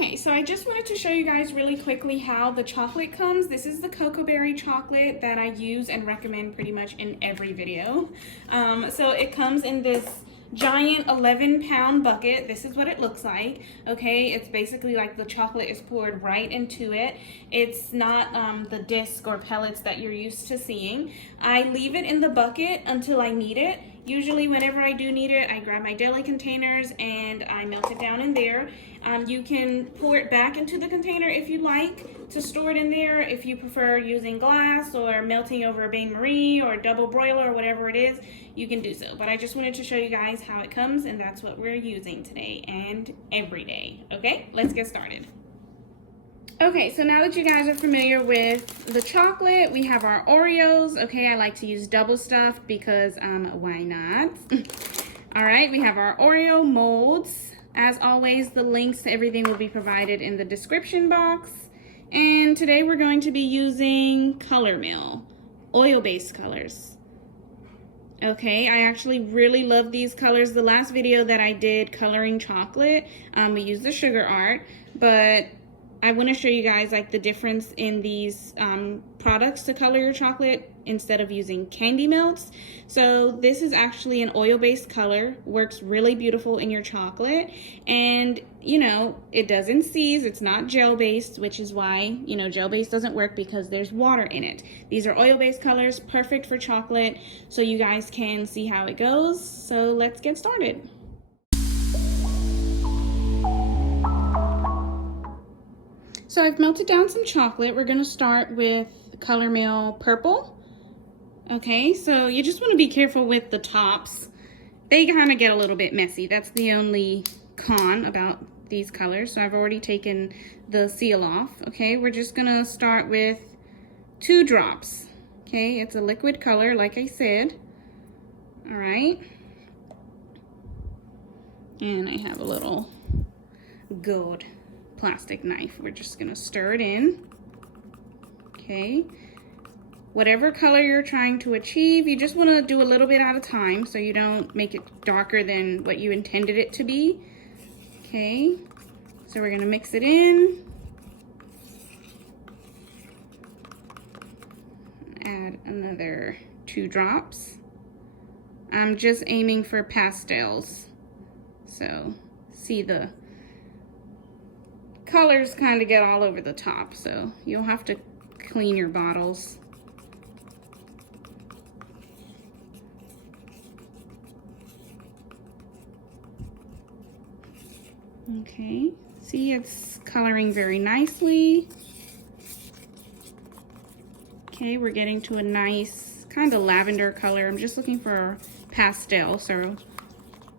Okay, so I just wanted to show you guys really quickly how the chocolate comes. This is the cocoa berry chocolate that I use and recommend pretty much in every video. So it comes in this giant 11-pound bucket. This is what it looks like. Okay, it's basically like the chocolate is poured right into it. It's not the disc or pellets that you're used to seeing. I leave it in the bucket until I need it. Usually whenever I do need it, I grab my deli containers and I melt it down in there. You can pour it back into the container if you'd like to store it in there. If you prefer using glass or melting over a bain-marie or double broiler or whatever it is, you can do so. But I just wanted to show you guys how it comes, and that's what we're using today and every day. Okay, let's get started. Okay, so now that you guys are familiar with the chocolate, we have our Oreos. Okay, I like to use double stuffed because why not? All right, we have our Oreo molds. As always, the links to everything will be provided in the description box. And today we're going to be using Color Mill, oil-based colors. Okay, I actually really love these colors. The last video that I did coloring chocolate, we used the sugar art, but I want to show you guys like the difference in these products to color your chocolate instead of using candy melts. So this is actually an oil-based color, works really beautiful in your chocolate, and you know, it doesn't seize, it's not gel-based, which is why, you know, gel-based doesn't work because there's water in it. These are oil-based colors, perfect for chocolate, so you guys can see how it goes. So let's get started. So I've melted down some chocolate. We're gonna start with Color Mill Purple. Okay, so you just wanna be careful with the tops. They kind of get a little bit messy. That's the only con about these colors. So I've already taken the seal off. Okay, we're just gonna start with 2 drops. Okay, it's a liquid color, like I said. All right. And I have a little gold plastic knife. We're just gonna stir it in. Okay, whatever color you're trying to achieve, you just want to do a little bit at a time so you don't make it darker than what you intended it to be. Okay, so we're gonna mix it in, add another 2 drops. I'm just aiming for pastels, so see the colors kind of get all over the top, so you'll have to clean your bottles. Okay, see, it's coloring very nicely. Okay, we're getting to a nice kind of lavender color. I'm just looking for pastel, so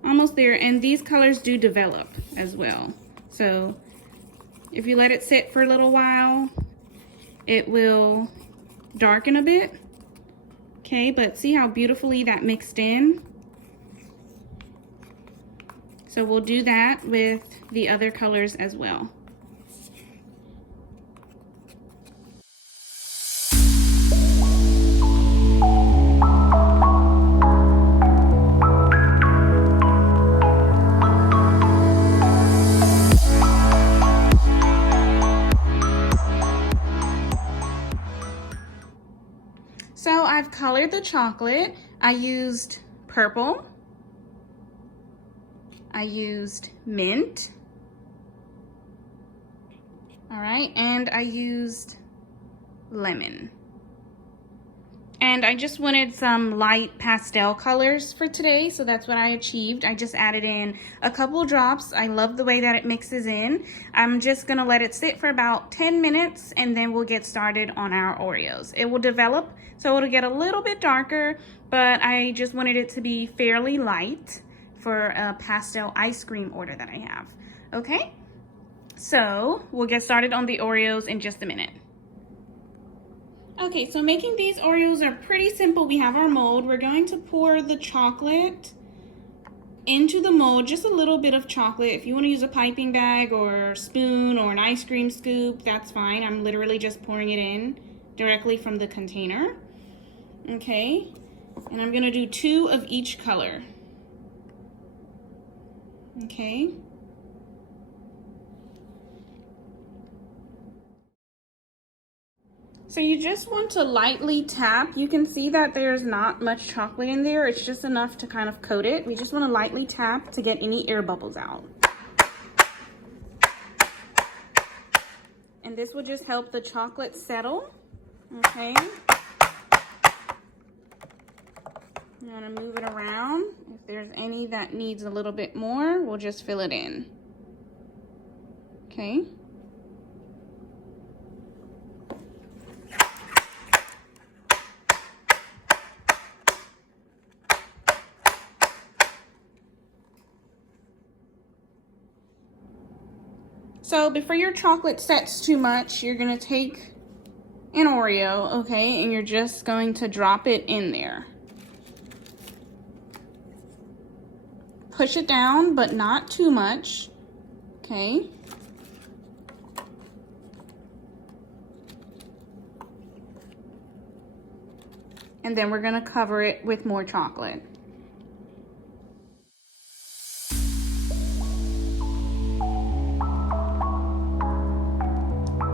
almost there. And these colors do develop as well, so if you let it sit for a little while, it will darken a bit. Okay, but see how beautifully that mixed in? So we'll do that with the other colors as well. So I've colored the chocolate. I used purple. I used mint. All right, and I used lemon. And I just wanted some light pastel colors for today, so that's what I achieved. I just added in a couple drops. I love the way that it mixes in. I'm just gonna let it sit for about 10 minutes and then we'll get started on our Oreos. It will develop, so it'll get a little bit darker, but I just wanted it to be fairly light for a pastel ice cream order that I have. Okay, so we'll get started on the Oreos in just a minute. Okay, so making these Oreos are pretty simple. We have our mold. We're going to pour the chocolate into the mold, just a little bit of chocolate. If you want to use a piping bag or spoon or an ice cream scoop, that's fine. I'm literally just pouring it in directly from the container. Okay, and I'm gonna do 2 of each color. Okay. So you just want to lightly tap. You can see that there's not much chocolate in there. It's just enough to kind of coat it. We just want to lightly tap to get any air bubbles out. And this will just help the chocolate settle, okay? I'm gonna move it around. If there's any that needs a little bit more, we'll just fill it in, okay? So before your chocolate sets too much, you're gonna take an Oreo, okay, and you're just going to drop it in there. Push it down, but not too much, okay? And then we're gonna cover it with more chocolate.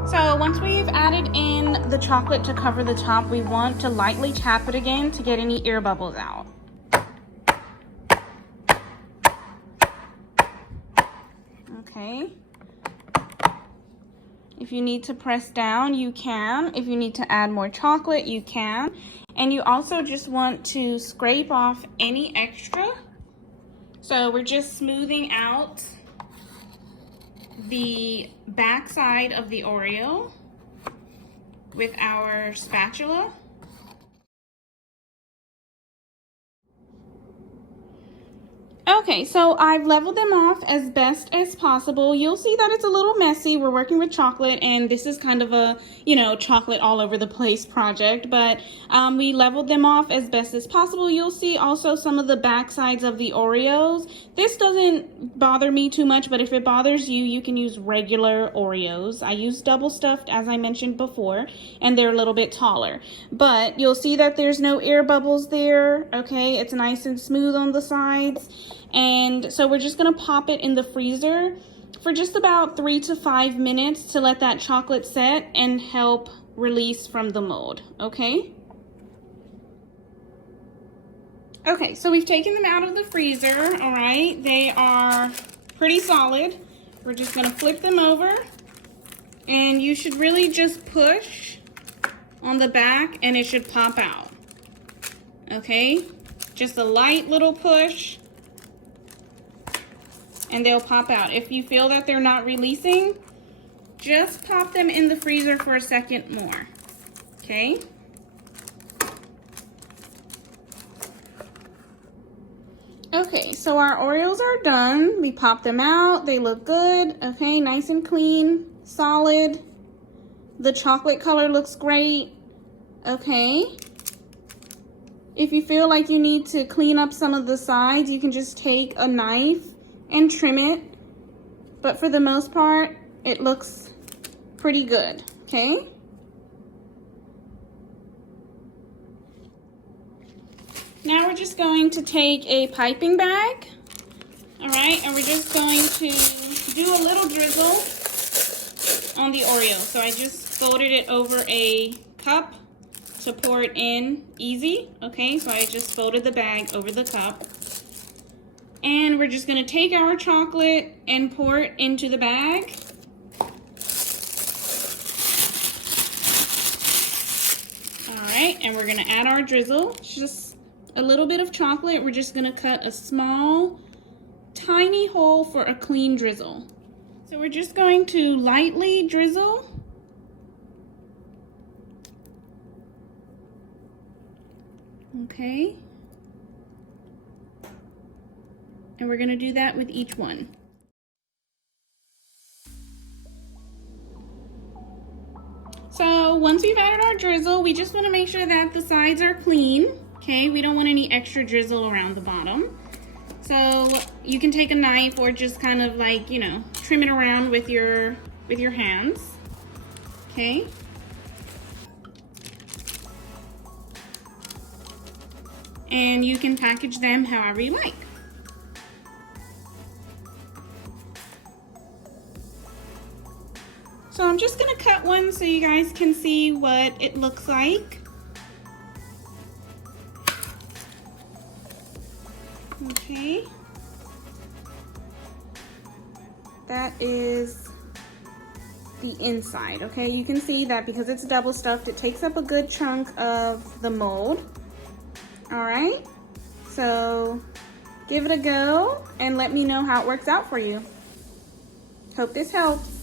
So once we've added in the chocolate to cover the top, we want to lightly tap it again to get any air bubbles out. Okay. If you need to press down, you can. If you need to add more chocolate, you can. And you also just want to scrape off any extra. So we're just smoothing out the back side of the Oreo with our spatula. Okay, so I've leveled them off as best as possible. You'll see that it's a little messy. We're working with chocolate, and this is kind of a, you know, chocolate all over the place project, but we leveled them off as best as possible. You'll see also some of the back sides of the Oreos. This doesn't bother me too much, but if it bothers you, you can use regular Oreos. I use double stuffed, as I mentioned before, and they're a little bit taller. But you'll see that there's no air bubbles there, okay? It's nice and smooth on the sides. And so we're just gonna pop it in the freezer for just about 3 to 5 minutes to let that chocolate set and help release from the mold, okay? Okay, so we've taken them out of the freezer, all right? They are pretty solid. We're just gonna flip them over, and you should really just push on the back and it should pop out, okay? Just a light little push, and they'll pop out. If you feel that they're not releasing, just pop them in the freezer for a second more, okay? Okay, so our Oreos are done. We popped them out. They look good, okay? Nice and clean, solid. The chocolate color looks great, okay? If you feel like you need to clean up some of the sides, you can just take a knife and trim it, but for the most part it looks pretty good, okay? Now we're just going to take a piping bag, all right, and we're just going to do a little drizzle on the Oreo. So I just folded it over a cup to pour it in easy, okay? So I just folded the bag over the cup. And we're just gonna take our chocolate and pour it into the bag. All right, and we're gonna add our drizzle. Just a little bit of chocolate. We're just gonna cut a small, tiny hole for a clean drizzle. So we're just going to lightly drizzle. Okay. And we're gonna do that with each one. So once we've added our drizzle, we just wanna make sure that the sides are clean, okay? We don't want any extra drizzle around the bottom. So you can take a knife or just kind of like, you know, trim it around with your hands, okay? And you can package them however you like. So I'm just gonna cut one so you guys can see what it looks like. Okay. That is the inside, okay? You can see that because it's double stuffed, it takes up a good chunk of the mold. All right, so give it a go and let me know how it works out for you. Hope this helps.